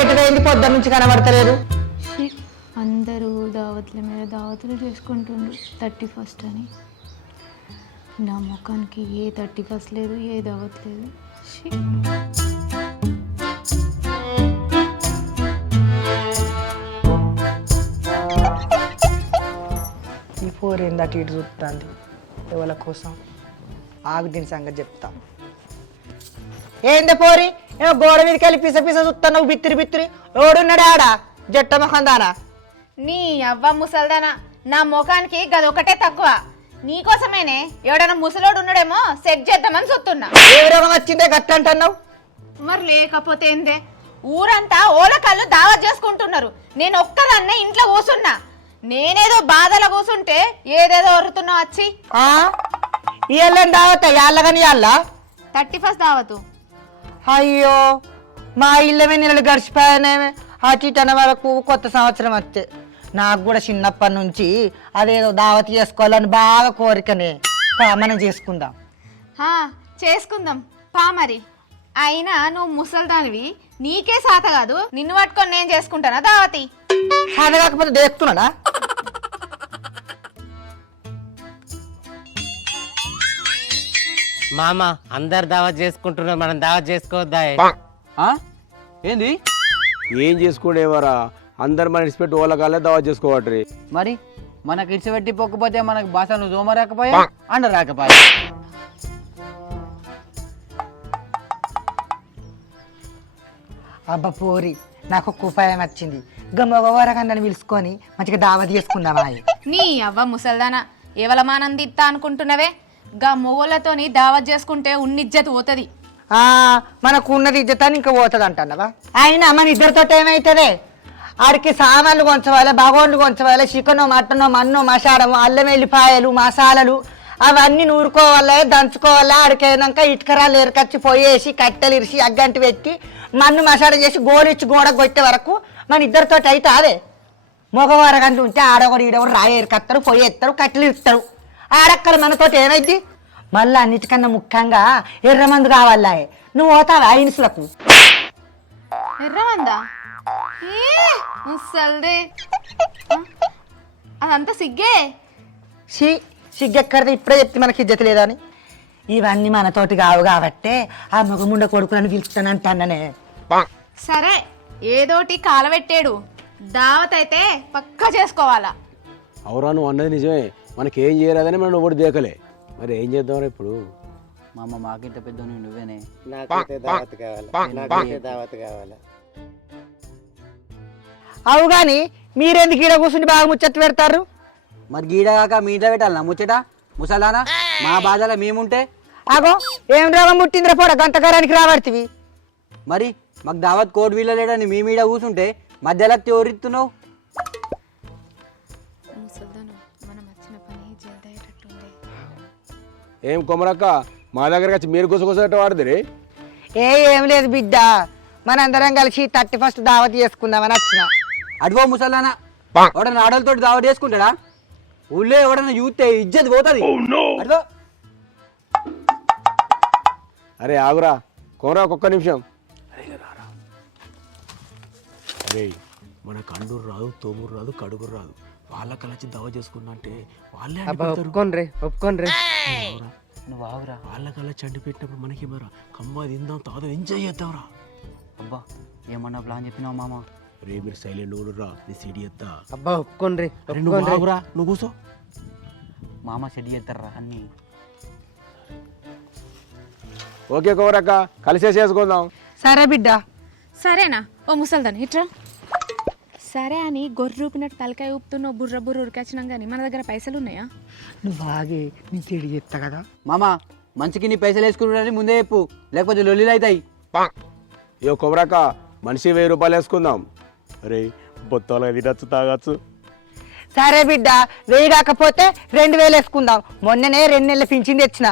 ఎటువైంది పొద్దున్న నుంచి కనబడతలేదు. అందరూ దావత్ల మీద దావతులు చేసుకుంటుండ్రు 31st అని. నా ముఖానికి ఏ 31st లేదు, ఏ దావత్ లేదు. ఈ ఫోర్ ఏంది అటు ఇటు చూస్తుంది ఎవరి కోసం? ఆగు, దీని సంగతి చెప్తా. ఏంది పోరి, ఏమో గోడ మీదకి వెళ్ళి పిస పిస చూస్తున్నావు బిత్తిరి బిత్తిరి. ఎవడున్నాడా ఆడ జట్ట మొహందానా? నీ అవ్వ ముసల్దానా, నా ముఖానికి గదొకటే తక్కువ. నీకోసమేనే ఎవడైనా ముసలోడు ఉన్నాడేమో సెట్ చేద్దామని చూస్తున్నా. ఏ రోగం వచ్చిందే గట్ట అంటున్నావు? మరి లేకపోతే ఏందే, ఊరంతా ఓలకళ్ళు దావత్ చేసుకుంటున్నారు, నేను ఒక్కదాన్నే ఇంట్లో కూసున్నా. నేనేదో బాధలో కూసుంటే ఏదేదో ఒరుతున్నావు వచ్చి. ఇయ్యాలని దావత యాళ్ళగాని యాళ్ళ 31st దావతు. అయ్యో, మా ఇళ్ళమే నెలలు గడిచిపోయానేమే. అటు ఇటు అనే వరకు కొత్త సంవత్సరం వస్తే నాకు కూడా చిన్నప్పటి నుంచి అదేదో దావత్ చేసుకోవాలని బాగా కోరికనే. మనం చేసుకుందాం. చేసుకుందాం పా. మరి అయినా నువ్వు ముసల్దానివి, నీకే సాత కాదు, నిన్ను పట్టుకొని నేను చేసుకుంటానా దావతి? అది కాకపోతే దేస్తున్నానా? మామ అందరు దావత్ చేసుకుంటున్నారు, మనం దావత్ చేసుకోవద్దా? ఏంది ఏం చేసుకోడేవరా, అందరు మన ఇన్స్పెక్ట్ ఓలకాలే దావా చేసుకోవట్రీ. మరి మనకి ఇడిచి పెట్టి పోకపోతే మనకు భాషను జోమ రాకపోయా అండ రాకపోయా? అబ్బా పోరి, నాకు ఒక ఉపాయం వచ్చింది. గమ్మగవరకన్నా పిలుచుకొని మంచిగా దావత్ చేసుకుందామా? నీ అవ్వ ముసల్దానా, ఎవలమానందిత్తా అనుకుంటున్నవే? గా మొగోళ్ళతోని దావత్ చేసుకుంటే ఉన్నిజ్జత్ పోతుంది. మనకు ఉన్నది ఇజ్జతాన్ని ఇంకా పోతుంది అంటున్నావా? అయినా మన ఇద్దరితో ఏమవుతుంది? ఆడికి సామాన్లు కొంచవాలి, భగవాన్లు కొంచవాలి, చికెనో మటనో మన్నో మసాడము అల్లం వెల్లిపాయలు మసాలాలు అవన్నీ నూరుకోవాలా, దంచుకోవాలా. ఆడికైనాక ఇటుకరాలు ఎరకచ్చి పోయేసి కట్టెలు ఇరిసి అగ్గంటి పెట్టి మన్ను మసాడా చేసి గోలిచ్చి గోడ కొట్టే వరకు మన ఇద్దరితో అయితే అదే. మగవారగంట ఉంటే ఆడొకరు ఈడొకరు రాయి ఎరకత్తారు, పొయ్యేస్తారు, కట్టెలు ఇస్తారు. ఆడక్కలు మనతో ఏమైద్ది? మళ్ళీ అన్నిటికన్నా ముఖ్యంగా ఎర్రమందు కావాలా. నువ్వు పోతావా ఇన్సులకు? ఎర్రమందా? ముసల్దే, అదంతా సిగ్గే. సిగ్గెక్కడిది? ఇప్పుడే చెప్తే మనకి ఇజ్జత లేదని. ఇవన్నీ మనతోటి కావు కాబట్టే ఆ మగముండ కొడుకులను పిలుస్తానంటానే. సరే, ఏదోటి కాలబెట్టాడు, దావత్ అయితే పక్కా చేసుకోవాలా. అవురా, నువ్వు అన్నది నిజమే. మనకి ఏం చేయరాదని మనం ఒకటి దేకలే. మరి ఏం చేద్దాంరా ఇప్పుడు? మా అమ్మ మాకింత పెద్ద నువ్వేనే. నాకైతే దావత్ కావాలా, నాకైతే దావత్ కావాలా. అవు గాని మీరెందుకు ఈడ కూర్చుని బాగా ముచ్చట్లు పెడతారు? మరి గీడగాక మీ ఇంట్లో పెట్టాలన్నా ముచ్చట? ముసలానా, మా బాధలో మేముంటే అగో ఏం రోగం పుట్టిందిరా పోడ, గంటకారానికి రాబడుతుంది. మరి మాకు దావత్ కోడ్ వీళ్ళ లేడని మీ మీద కూర్చుంటే మధ్యలో ఎవరిస్తున్నావు? మనం వచ్చిన పని జల్దయ్యేటట్టుంది. ఏం కొమరక్క, మా దగ్గరకు వచ్చి మీరు గుసగుసట వాడుతుంది. ఏం లేదు బిడ్డ, మనందరం కలిసి 31st దావత్ చేసుకుందామని వచ్చిన. అడుగో ముసలానా, ఎవడన్నా ఆడలతో దావత్ చేసుకుంటాడా? ఊళ్ళో ఎవడన్నా చూస్తే ఇజ్జత్ పోతుంది. అడుగో. అరే ఆగురా కొమరాకు, ఒక్క నిమిషం. అరే మన కండూరు రాదు, తోమూరు రాదు, కడుగురు రాదు. వాళ్ళ కలిసి దావా చేసుకున్నా అంటే వాళ్ళే ఒప్పుకోండి. నువ్వు ఆగురా. వాళ్ళ కల్లా చండి పెట్టినప్పుడు మనకి మరా కమ్మ తిందాం, తాదో ఎంజాయ్ చేద్దాంరా. అబ్బా ఏమన్నా ప్లాన్ చెప్పినావు మామ? రే మీరు సైలెంట్ ఊరురా, నీ సీడీ ఎత్తా. అబ్బా ఒప్పుకోండి. నువ్వు ఆగురా, నువ్వు కూసో. మామ సెట్ చేస్తారా అన్నీ? ఓకే కొమరక్క, కలిసే చేసుకుందాం. సరే బిడ్డ. సరేనా ఓ ముసల్దాని ఇట్రా. సరే అని గొర్రూపినట్టు తలకాయ ఊపుతున్నావు, బుర్ర బుర్ర ఉరికొచ్చినాం కానీ మన దగ్గర పైసలు ఉన్నాయా? నువ్వు బాగా నీకు చెడి చెప్తా కదా. మామ మంచికి నీ పైసలు వేసుకుంటానని ముందే చెప్పు, లేకపోతే లొల్లిలు అవుతాయి. ఏ కొమరక్క, మనిషి 1000 రూపాయలు వేసుకుందాం. అరే బొత్తాలు తినచ్చు, తాగచ్చు. సరే బిడ్డ, 1000 కాకపోతే 2000 వేసుకుందాం. మొన్ననే 2 నెలలు పింఛన్ తెచ్చిన.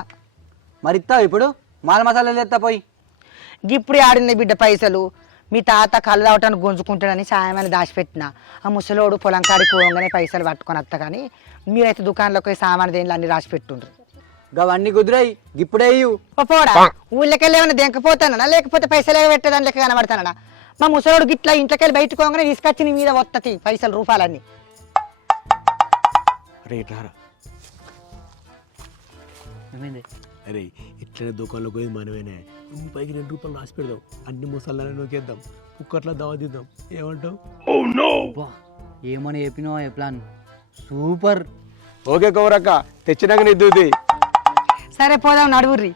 మరి ఇస్తావు ఇప్పుడు? మాల మసాలాలు ఎత్తా పోయి. ఇప్పుడు ఆడినాయి బిడ్డ పైసలు. మీ తాత కళ్ళు తాగటానికి గుంజుకుంటాడని సాయమని దాచిపెట్టిన. ఆ ముసలోడు పొలం కాడికి పోగానే పైసలు పట్టుకొని వస్తా. కానీ మీరైతే దుకాణంలోకి పోయి సామాన్ దేనిలో అన్ని రాసి పెట్టుండ్రు. అవన్నీ కుదిరాయి, ఇప్పుడే పోడా ఊళ్ళకెళ్ళి ఏమైనా దెంకపోతానా, లేకపోతే పైసలు పెట్టేదాని లెక్క కనబడతానా? మా ముసలోడు గిట్లా ఇంట్లోకెళ్ళి బయటకు పోగానే తీసుకొచ్చి నీ మీద వత్తతి పైసలు రూపాయలన్నీ. అరే ఎట్లారా అరే ఇట్లనే దుకాణంలోకి పోయింది మనమేనే రూపాయికి 2 రూపాయలు రాసి పెడదాం, అన్ని ముసల్లానే నూకేద్దాం, కుక్కర్లో దావదిద్దాం. ఏమంటావు? ఏమని చెప్పినావా ఏ ప్లాన్ సూపర్. ఓకే కౌరక్క, తెచ్చినాక నిద్దుది. సరే పోదాం నడువుర్రి.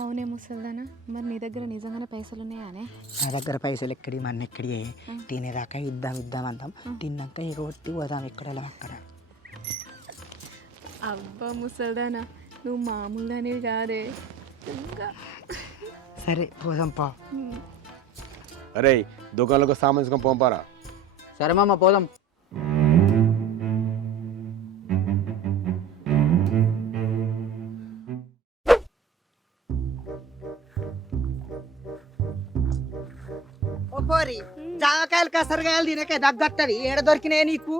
అవునే ముసల్దానా, మరి నీ దగ్గర నిజంగానే పైసలు ఉన్నాయానే? నా దగ్గర పైసలు ఎక్కడి మన ఎక్కడి తినేదాకా ఇద్దాం అందాం, తిన్నాక ఎగొట్టి పోదాం ఎక్కడ అక్కడ. అబ్బా ముసల్దానా, నువ్వు మామూలుదానివి కాదే. సరే పోదాం పా. అరే దుకాణంలోకి సామాన్సుకొని పంపారా. సరే మామ పోదాం. ఓ పోరి, జామకాయలు కసరకాయలు తినకే దగ్గట్టది. ఏడ దొరికినాయి నీకు?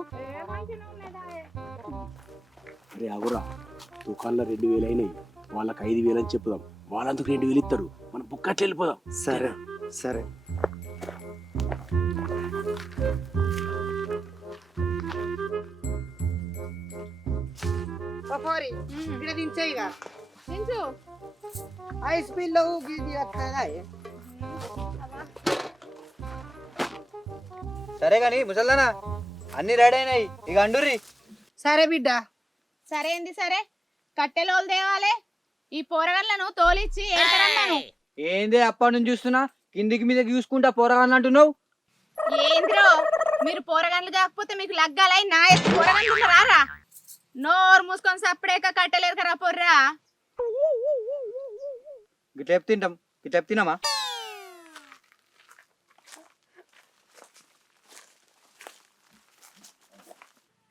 అరే అగురా, దుకాణంలో 2000 అయినాయి, వాళ్ళకి 5000 అని చెప్పుదాం. వాళ్ళందుకు 2000 ఇస్తారు, మనం బుక్కట్లు వెళ్ళిపోదాం. సరే సరే. ఓ పోరి, ఇక్కడ దించేయిగా. నించు. ఐస్ పిల్లో గిది వస్తుందా? సరే కానీ ముసల్దానా అన్ని రెడీ అయినాయి, ఇక అండుర్రి. సరే బిడ్డ. సరే ఏంది సరే, కట్టెలోలు తేవాలే. ఈ పోరగళ్ళను తోలిచ్చి ఏడతాను. ఏందే అప్పటి నుంచి చూస్తున్నా, కిందికి మీదకి చూసుకుంటా పోరగాన్ని అంటున్నావు. ఏంద్రో మీరు పోరగండ్లు కాకపోతే మీకు లగ్గాలై నా ఎత్తు పోరగండ్లు రారా. నోరు మూసుకొని సప్పుడేక కట్టెలేరుకరా పొర్రా. గిట్ల తింటాం, గిట్ల తినామా?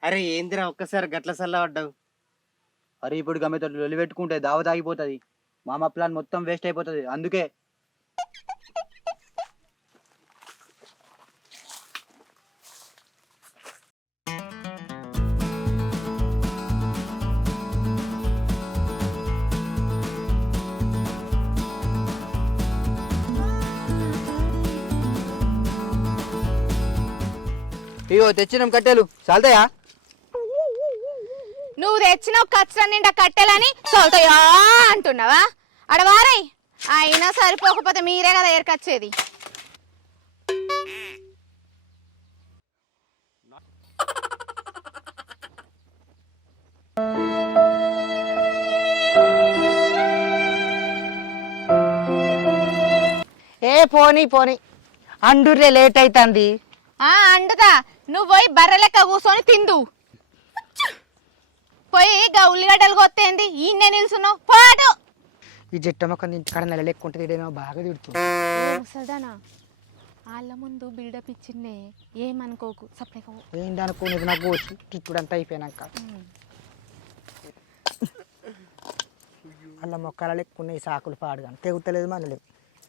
అరే ఏందిరా ఒక్కసారి గట్ల సల్లబడ్డావు? అరే ఇప్పుడు గమ్మెతో లొల్లి పెట్టుకుంటే దావత్ ఆగిపోతుంది, మామ ప్లాన్ మొత్తం వేస్ట్ అయిపోతుంది. అందుకే ఇగో తెచ్చినాం కట్టెలు, చాలుతాయా? నువ్వు తెచ్చిన కచ్చర నిండా కట్టెలని చదువుతాయా అంటున్నావా? అడవారై అయినా సరిపోకపోతే మీరే కదా ఏర్కొచ్చేది. ఏ పోనీ పోనీ అండుర్రే, లేట్ అవుతుంది. అండుదా, నువ్వు పోయి బర్రె లెక్క కూర్చొని తిందు. పోయి గా ఉల్లిగడ్డలు కొత్తేంది ఈయనే నిల్చున్నావు పాటు. ఈ జట్టు మొక్క ఇంటికాడ నెల లెక్కుంటుంది, ఇదేమో బాగా తిడుతుంది. ముసల్దానా, వాళ్ళ ముందు బిల్డప్ ఇచ్చిందే, ఏమనుకోకు, సపరేట్ ఏంటి అనుకునేది నాకు వచ్చి కిట్టుడంతా అయిపోయినాక. అలా మొక్కల లెక్కున్నాయి, సాకులు పాడుగాను తెగుతలేదు మనలేవు.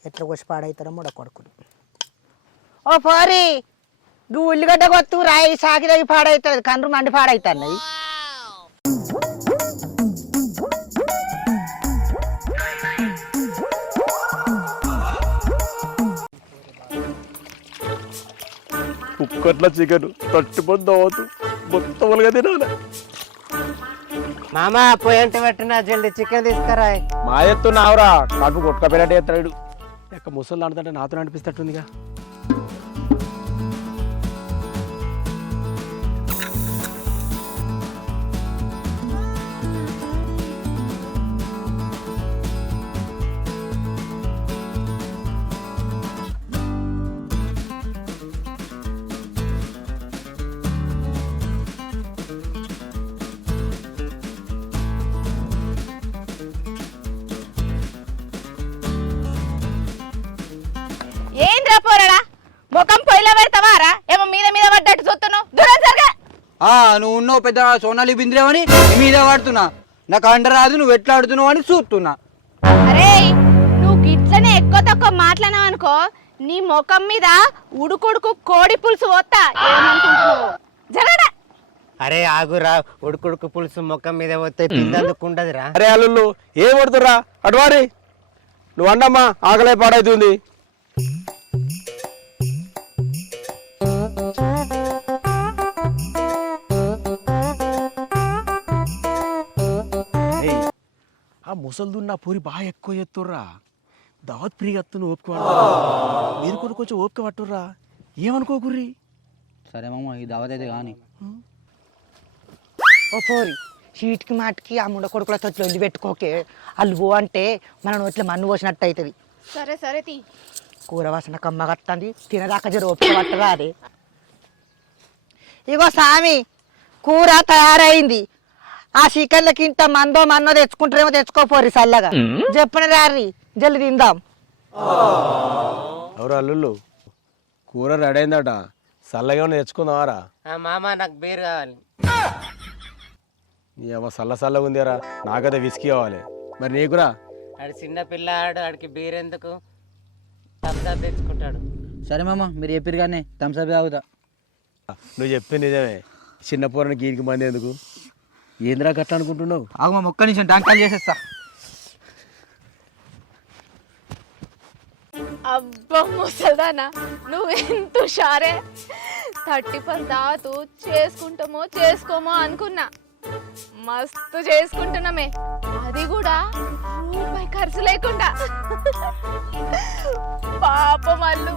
ఎట్లా కోసి పాడవుతారో ముడ కొడుకులు. ఓ పోరి, నువ్వు ఉల్లిగడ్డ కొత్తు రాయి సాకి తగ్గి పాడవుతుంది, కండ్రు మండి పాడవుతున్నాయి. కుక్కర్ల చికెన్ తట్టుకొని దావతు మొత్తం వాళ్ళగా తినాలి. మామ పోయంట పెట్టిన జల్దీ చికెన్ తీసుకురా. మా ఎత్తు నావురా, నాకు గుట్ట పిల్లట ఎత్తాడు. ఎక్క ముసలు ఆడుతుంటే నాతో అనిపిస్తట్టుందిగా. ఏంద్రా పోరడా, ముఖం పొయ్యిలో పెడతావారా? ఏమో మీద మీద పడ్డట్టు చూస్తున్నావు. దూరం సరిగా. నువ్వు ఉన్నావు పెద్ద సోనాలి బింద్రేవని మీద వాడుతున్నా, నాకు అండ రాదు, నువ్వు ఎట్లా ఆడుతున్నావు అని చూస్తున్నా. అరే నువ్వు గిట్లనే ఎక్కువ తక్కువ మాట్లాడినావు అనుకో, నీ ముఖం మీద ఉడుకుడుకు కోడి పులుసు పోతా. ఏమనుకుంటున్నావు? జరగడా. అరే ఆగురా, ఉడుకుడుకు పులుసు ముఖం మీద పోతే పిల్లలుకుంటదిరా. అరే అల్లు ఏం పడుతురా అటువారి, నువ్వు అన్నమ్మా ఆకలే పాడైతుంది. ఆ ముసలిదున్న పూరి బాగా ఎక్కువ చేస్తుర్రా. దావత్ ఫ్రీగా వస్తుంది ఓపిక మీరు కూడా కొంచెం ఓపిక పట్టుర్రా. ఏమనుకోకుర్రి. సరే మామ ఈ దావత్ అయితే కానీ ఓ పోరి చీటికి మాటికి ఆ ముండ కొడుకుల తొట్లు వదిలి పెట్టుకోకే. వాళ్ళు పో అంటే మన నోట్లో మన్ను పోసినట్టు అవుతుంది. సరే సరే తీ. కూర వాసన కమ్మ కట్టండి తినదాకా జర ఓపిక పట్టరా అదే. ఇగో సామి కూర తయారైంది. ఆ చికెన్లకి ఇంత మందో మన్నో తెచ్చుకుంటారేమో తెచ్చుకోపోర్రి చల్లగా. చెప్పిన రారి జల్ది తిందాం. ఎవరు అల్లుళ్ళు కూర రెడీ అయిందట. చల్లగా ఉన్న తెచ్చుకుందామారా. మామ నాకు బీర్ కావాలి. నీ అమ్మ చల్లగా ఉందిరా. నాకైతే విస్కీ కావాలి. మరి నీకురా? ఆడు చిన్న పిల్లాడు, ఆడికి బీర్ ఎందుకు, థమ్స్అప్ తెచ్చుకుంటాడు. సరే మామ మీరు చెప్పారు కానీ థమ్స్అప్ తాగుతా. నువ్వు చెప్పింది నిజమే. చిన్న పూరనికి ఈడికి మంది ఎందుకు? ఏందిరా గట్లా అనుకుంటున్నావు? ఆగు మామ ఒక్క నిమిషం ట్యాంక్ కాల్ చేసేస్తా. అబ్బా ముసల్దానా నువ్వు ఎంత హుషారే. 31 దావతు చేసుకుంటామో చేసుకోమో అనుకున్నా. మస్తు చేసుకుంటున్నామే, అది కూడా రూపాయి ఖర్చు లేకుండా. పాపం వాళ్ళు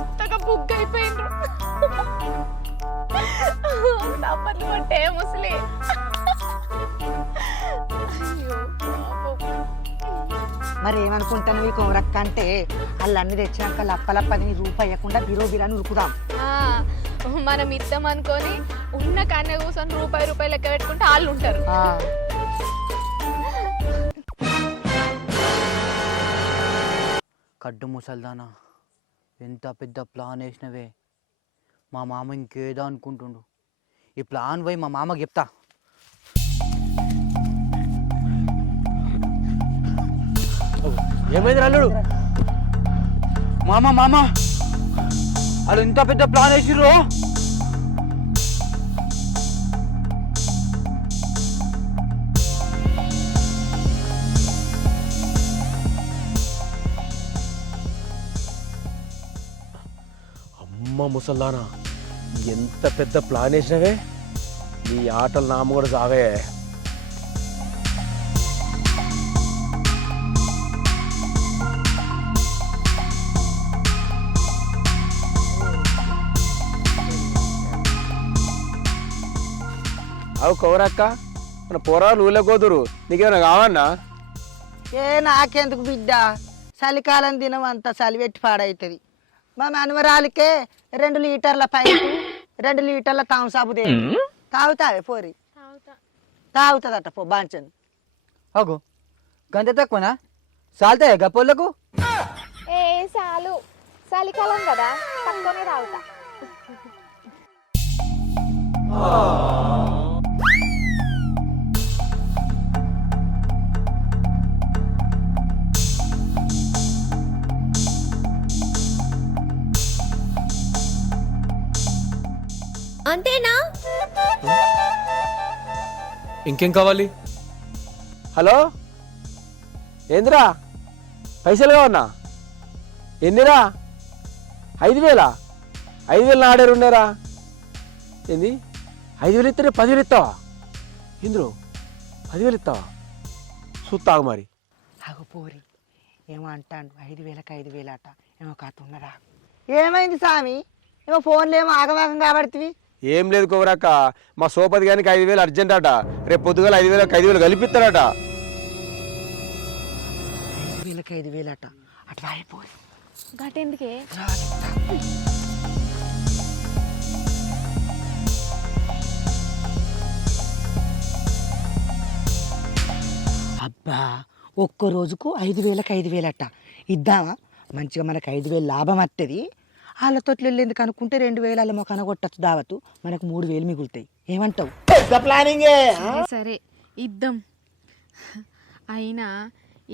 ఉత్తగా బుగ్ అయిపోయిండ్రు. తప్పని పట్టే ముసలి. అయ్యో పాపం. మరి ఏమనుకుంటాను ఈ కోరక్క అంటే వాళ్ళు అన్ని తెచ్చినాక లప్పలప్పని రూపాయి ఇవ్వకుండా బిరో బిరాని ఉరుకుదాం. మనం ఇద్దాం అనుకొని ఉన్న కన్నే కూర్చొని రూపాయి లెక్క పెట్టుకుంటే వాళ్ళు ఉంటారు. కడ్డు ముసల్దానా ఎంత పెద్ద ప్లాన్ వేసినవే. మా మామ ఇంకేదో అనుకుంటుండు. ఈ ప్లాన్ పోయి మా మామకి చెప్తా. ఏమైంది అల్లుడు? మామ వాళ్ళు ఇంత పెద్ద ప్లాన్ వేసిర్రు. అమ్మ ముసల్దానా ఎంత పెద్ద ప్లాన్ వేసినవే. నీ ఆటలు నామ కూడా సాగే. అవు కౌరక్క మన పోరాలు ఊళ్ళకోదురు. నీకేమైనా కావన్నా? నాకెందుకు బిడ్డ, చలికాలం దినం అంతా చలి పెట్టి పాడవుతుంది. మా మనవరాలకే 2 లీటర్ల పైపు 2 లీటర్ల థమ్స్అప్ తాగుతావే పోరి? తాగుతుందట పో బాంచన్. అగు గంత తక్కువనా? చాలుతాయి గప్పోళ్ళకు? ఏ చాలు, చలికాలం కదా తక్కువనే తాగుతా. అంతేనా? ఇంకేం కావాలి? హలో ఏందిరా? పైసలు కావన్నా? ఎన్నిరా? 5,000? 5,000 ఆడేరు ఉన్నారా? ఏంది 5,000 ఇస్తే 10,000 ఇస్తావా? ఇందులో 10,000 ఇస్తావా? చూస్తాగు మరి. అగు పోరి ఏమో అంటాడు 5,000కి 5,000 అట. ఏమో కథ ఉన్నదా? ఏమైంది సామి? ఏమో ఫోన్లో ఏమో ఆగవాగం కాబడుతుంది. ఏం లేదు కోరాక, మా సోపతి గానికి 5,000 అర్జెంట్ అట. రేపు పొద్దుగాల 5,000కి 5,000 కలిపిస్తారట. 5,000కి 5,000 అట. అట్లా అయిపోయి గటెందుకే? అబ్బా ఒక్క రోజుకు 5,000కి 5,000 అట. ఇద్దామా? మంచిగా మనకు 5,000 లాభం వస్తుంది. వాళ్ళతో ఎందుకు అనుకుంటే 2,000 అలా మొక్క అనగొట్టచ్చు దావతు. మనకు 3,000 మిగులుతాయి. ఏమంటావు? సరే ఇద్దాం. అయినా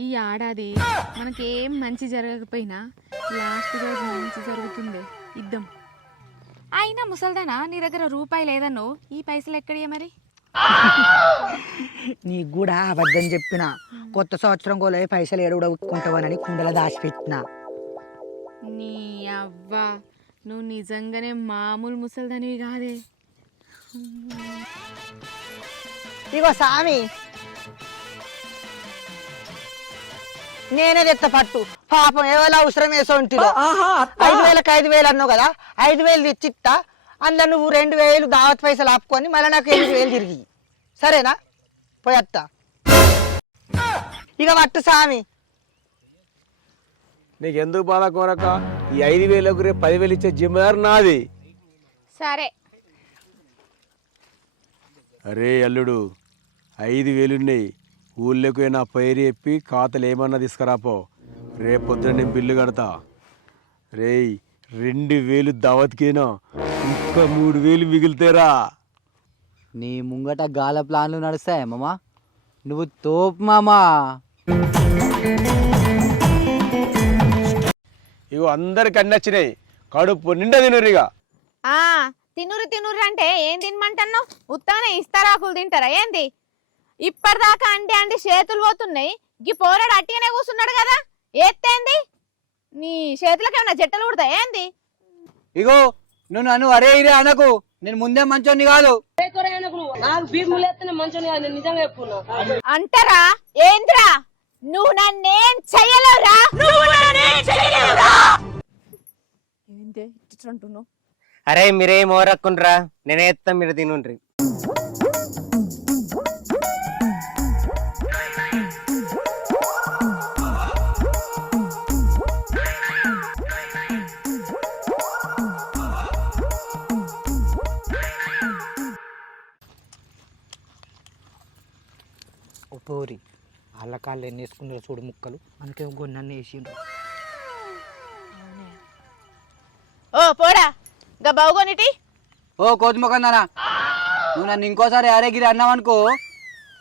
ఈ ఏడాది మనకేం మంచి జరగకపోయినా లాస్ట్ రోజు మంచి జరుగుతుంది. ఇద్దాం. అయినా ముసల్దానా నీ దగ్గర రూపాయి లేదన్నో, ఈ పైసలు ఎక్కడియా మరి? నీకు కూడా అబద్ధం చెప్పిన. కొత్త సంవత్సరం కోలే పైసలు ఏడుకుంటావనని కుండల దాచిపెట్టిన. నీ అవ్వా నువ్వు నిజంగానే మామూలు ముసల్దానివి కాదే. ఇగో సామి నేనే తెత్త పట్టు పాపం ఎవరు అవసరం వేసో ఉంటుందో 5,000కి 5,000 అన్నావు కదా 5,000 తెచ్చిత్తా అందులో నువ్వు 2,000 దావత్ పైసలు ఆపుకొని మళ్ళీ నాకు 8,000 తిరిగి సరేనా పోయత్తా ఇక పట్టు సామి. నీకెందుకు బాధ కోరక ఈ 5,000కు రేపు 10,000 ఇచ్చే జిమ్మదారు నాది. సరే అరే అల్లుడు 5,000 ఉన్నాయి. ఊళ్ళోకి నా పేరు చెప్పి ఖాతాలు ఏమన్నా తీసుకురాపో. రేపు పొద్దున నేను బిల్లు కడతా. రేయ్ 2,000 దావత్కేనా ఇంకా 3,000 మిగులుతారా. నీ ముంగట గాల ప్లాన్లు నడుస్తాయా మామా? నువ్వు తోపు మామా. ఇగో అందరికి అన్ని వచ్చినాయి. కడుపు నిండా తినరుగా. ఆ తినురు అంటే ఏం తినమంటున్నావు? ఉత్తానే ఇస్తారాకులు తింటారా ఏంది? ఇప్పటిదాకా అంటే చేతులు పోతున్నాయి. ఈ పోరాడు అట్టిగానే కూర్చున్నాడు కదా, ఎత్తేంది? నీ చేతులకు ఏమన్నా జట్టలు కుడతా ఏంది? ఇగో నువ్వు నన్ను అరే ఇరే అనకు. నేను ముందే మంచోని కాదు. అంటారా ఏంద్రా? నువ్వు నన్నేం చెయ్యలేవురా. ఏందే ఇట్లంటున్నావు? అరే మీరేం ఓరక్కుండ్రా, నేనే ఎత్తా మీరు తినుండ్రి. పోరి వాళ్ళ కాళ్ళు ఎన్ని వేసుకున్నారు చూడు ముక్కలు, మనకేమో గొన్నన్ని వేసిండ్రు. ఓ పోడా గా బావుగొనిటి. ఓ కోతి ముఖందానా, నువ్వు నన్ను ఇంకోసారి అరేగిరి అన్నావనుకో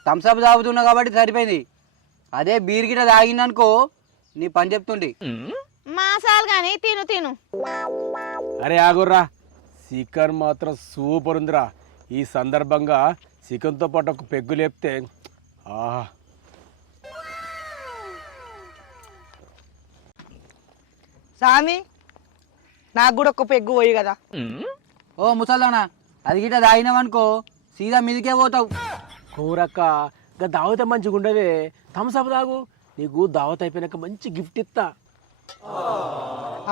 థమ్స్అప్ తాగుతున్నావు కాబట్టి సరిపోయింది. అదే బీర్ గిట తాగిందనుకో నీ పని చెప్తుండి. మాసాలు గాని తిను. అరే ఆగుర్రా, చికెన్ మాత్రం సూపర్ ఉందిరా. ఈ సందర్భంగా చికెన్తో పాటు ఒక పెగ్గు లేపితే ఆహా. సామి నాకు కూడా ఒక పెగ్గు పోయి కదా. ఓ ముసల్దానా, అది గిట తాగినావనుకో సీదా మీదికే పోతావు. కూరక్క ఇంకా దావత మంచిగా ఉండవే. థమ్స్అప్ తాగు, నీకు దావత్ అయిపోయినాక మంచి గిఫ్ట్ ఇస్తా.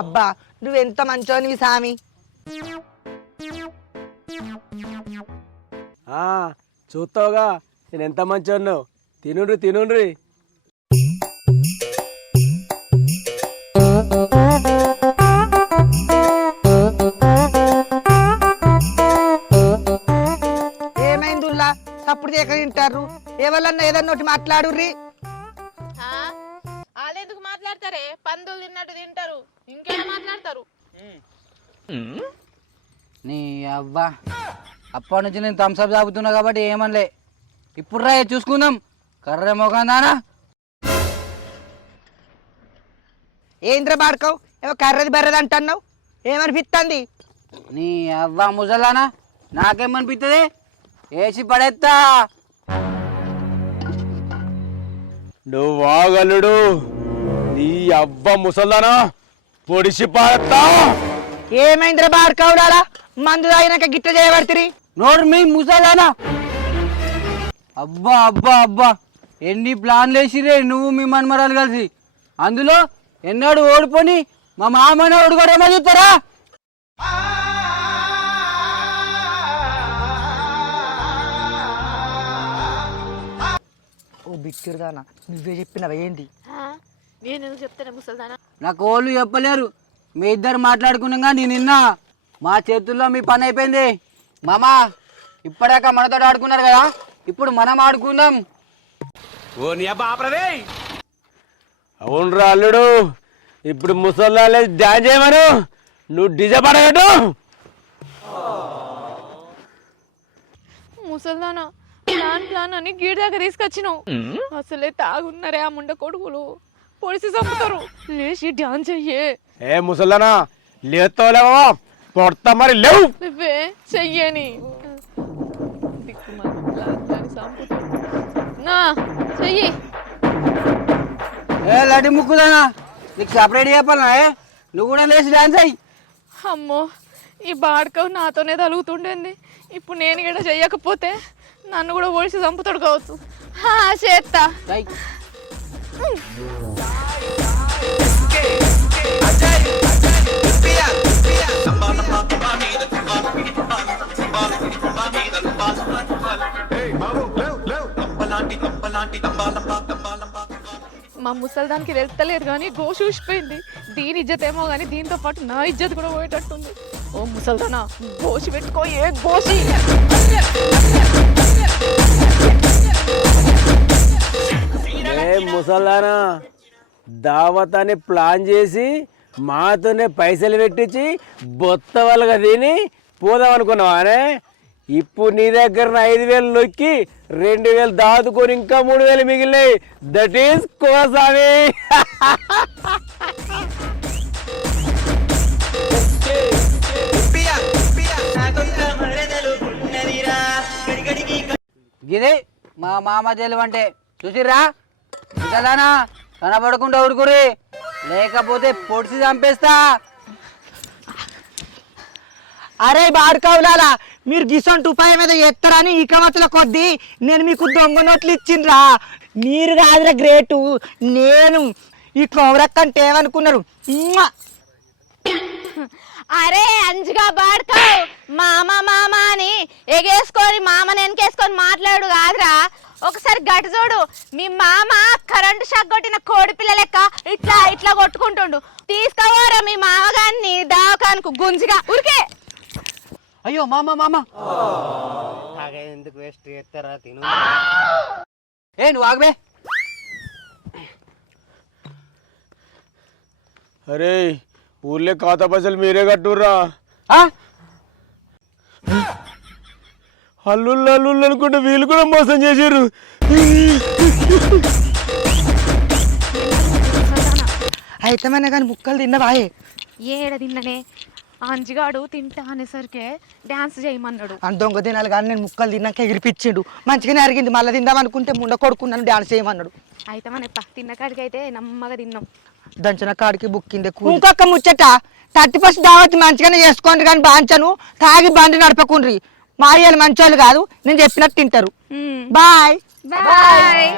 అబ్బా నువ్వెంత మంచోనివి సామి. చూస్తావుగా నేను ఎంత మంచోను. తినుండ్రి. ఏమైందిల్లా తప్పుడు ఎక్కడ తింటారు? ఎవరన్నా ఏదన్నా ఒకటి మాట్లాడుర్రి. వాళ్ళెందుకు మాట్లాడతారే? పందులు తిన్నట్టు తింటారు, ఇంకేం మాట్లాడతారు? నీ అవ్వా అప్పటి నుంచి నేను థమ్స్అప్ తాగుతున్నా కాబట్టి ఏమనలే. ఇప్పుడు రా చూసుకుందాం. కర్ర మొగందానా ఏంద్ర బాడుకోవు ఏమో కర్రది బర్రది అంటున్నావు, ఏమనిపిస్తుంది? నీ అవ్వ ముసలానా, నాకేమనిపిస్తుంది? వేసి పడేస్తా. నువ్వు వాగలుడు, నీ అవ్వ ముసల్దానా పొడిసి పాడతా. ఏమైంద్ర బాడుకోవుడాలా? మందు తాగినాక గిట్ట చేయబడుతుంది. నోరు మీ ముసలానా. అబ్బా ఎన్ని ప్లాన్లు వేసిరే నువ్వు మీ మన్మరాలు కలిసి. అందులో ఎన్నాడు ఓడిపోని మా మామని ఓడిపోవడమో చూస్తారా? ఓ బిక్కిరిదానా, నువ్వే చెప్పినవా ఏంది? నేను ఎందుకు చెప్తాను ముసల్దానా? నాకు వాళ్ళు చెప్పలేరు. మీ ఇద్దరు మాట్లాడుకున్నాగా నేను నిన్న మా చేతుల్లో మీ పని అయిపోయింది. మామా ఇప్పటిదాకా మనతో ఆడుకున్నారు కదా, ఇప్పుడు మనం ఆడుకుందాం. అవునరా అల్లుడు, ఇప్పుడు ముసల్లా డ్యాన్స్ చేయమను, నువ్వు డిజే పడగట్టు. ముసల్దానా ప్లాన్ అని గీడి దాకా తీసుకొచ్చినావు. అసలే తాగున్నారే ఆ ముండ కొడుకులు, పొడిసి చంపుతారు. లేచి డాన్స్ చెయ్యే. ఏ ముసల్దానా లేస్తావులేవా? పొడతా మరి లేవు. నువ్వే చెయ్యని నా చెయ్యి. ఏ లడ్డి ముక్కుదానా, నీకు సపరేట్ చెప్పాలనా? నువ్వు కూడా లేచి డాన్స్ అయ్యి. అమ్మో ఈ బాడకవు నాతోనే తలుగుతుండేంది. ఇప్పుడు నేను ఇక్కడ చెయ్యకపోతే నన్ను కూడా ఓడిసి చంపుతాడు కావచ్చు. చేస్తా. అయ్. మా ముసల్దానికి వెళ్తలేదు కానీ గోషు చూసిపోయింది. దీని ఇజ్జత్ ఏమో కానీ దీంతో పాటు నా ఇజ్జత్ కూడా పోయేటట్టుంది. ఓ ముసల్దానా గోషి పెట్టుకో. ఏ గోషి ముసలానా దావత్ అని ప్లాన్ చేసి మాతోనే పైసలు పెట్టించి బొత్త వాళ్ళగా తిని పోదాం అనుకున్నావానే. ఇప్పుడు నీ దగ్గర 5,000 నొక్కి 2,000 దాదుకొని ఇంకా 3,000 మిగిలినాయి. That is కోసామి. గిదే మా మామ తెలివి అంటే. చూసిర్రా ఇంకలానా కనబడకుండా ఊరుకురి, లేకపోతే పొడిసి చంపేస్తా. అరే బాడుకవులాలా, మీరు గిసొంటి ఉపాయం మీద ఎత్తారని ఈ కమతల కొద్దీ నేను మీకు దొంగ నోట్లు ఇచ్చిండ్రా. మీరు కాదురా గ్రేటు, నేను. ఈ కౌరక్కంటే ఏమనుకున్నారు? ఉమ్మా. అరే అంజుగా బాడుకావు మామ మామ అని ఎగేసుకొని మామని వెనకేసుకొని మాట్లాడు కాదురా. ఒకసారి గట్టు చూడు, మీ మామ కరెంటు షాక్ కొట్టిన కోడి పిల్ల లెక్క ఇట్లా ఇట్లా కొట్టుకుంటుండు. తీసుకోవారా మీ మామగారిని దావకానికి గుంజిగా ఉరికే. అయ్యో మామ మామ ఎందుకు వేస్ట్ చేస్తారా? తిను. ఏ నువ్వు ఆగబే. అరే ఊర్లే ఖాతా పైసలు మీరే కట్టుర్రా. అల్లుళ్ళు అల్లుళ్ళు అనుకుంటే వీళ్ళు కూడా మోసం చేసారు. అయితే మన కానీ ముక్కలు తిన్నవాయే. ఏడ తిన్ననే అంజిగాడు తింటా అనేసరికి డాన్స్ చేయమన్నాడు. అని దొంగ తినాలి కానీ నేను ముక్కలు తిన్నాక ఎగిరిపించిండు. మంచిగానే అరిగింది. మళ్ళీ తిందాం అనుకుంటే ముండ కొడుకున్నాను డాన్స్ చేయమన్నాడు. అయితే మన తిన్న కాడికి అయితే నమ్మగా తిన్నాం. దంచిన కాడికి బుక్కిందే. ఇంకొక ముచ్చట, 31st దావత్ మంచిగానే చేసుకోండి కానీ బాంచను తాగి బండి నడపకుండ్రి. మా అయ్యాలు మంచోళ్ళు కాదు, నేను చెప్పినట్టు తింటారు. Bye bye.